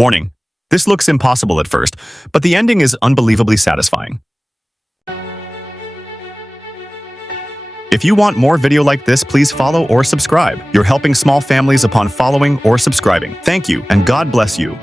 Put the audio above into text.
Warning. This looks impossible at first, but the ending is unbelievably satisfying. If you want more video like this, please follow or subscribe. You're helping small families upon following or subscribing. Thank you, and God bless you.